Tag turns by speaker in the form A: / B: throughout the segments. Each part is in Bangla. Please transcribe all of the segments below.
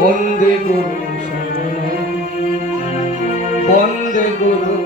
A: বন্দে গুরু বন্দে গুরু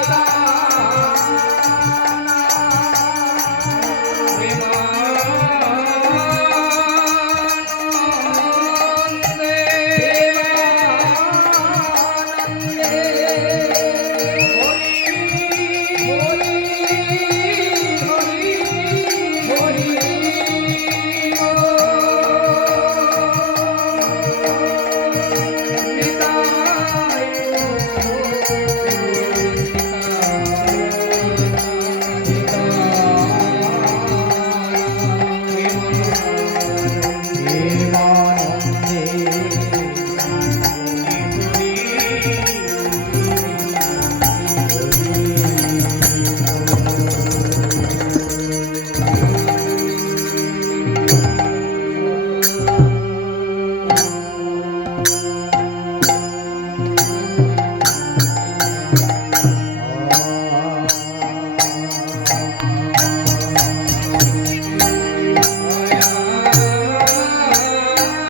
A: ता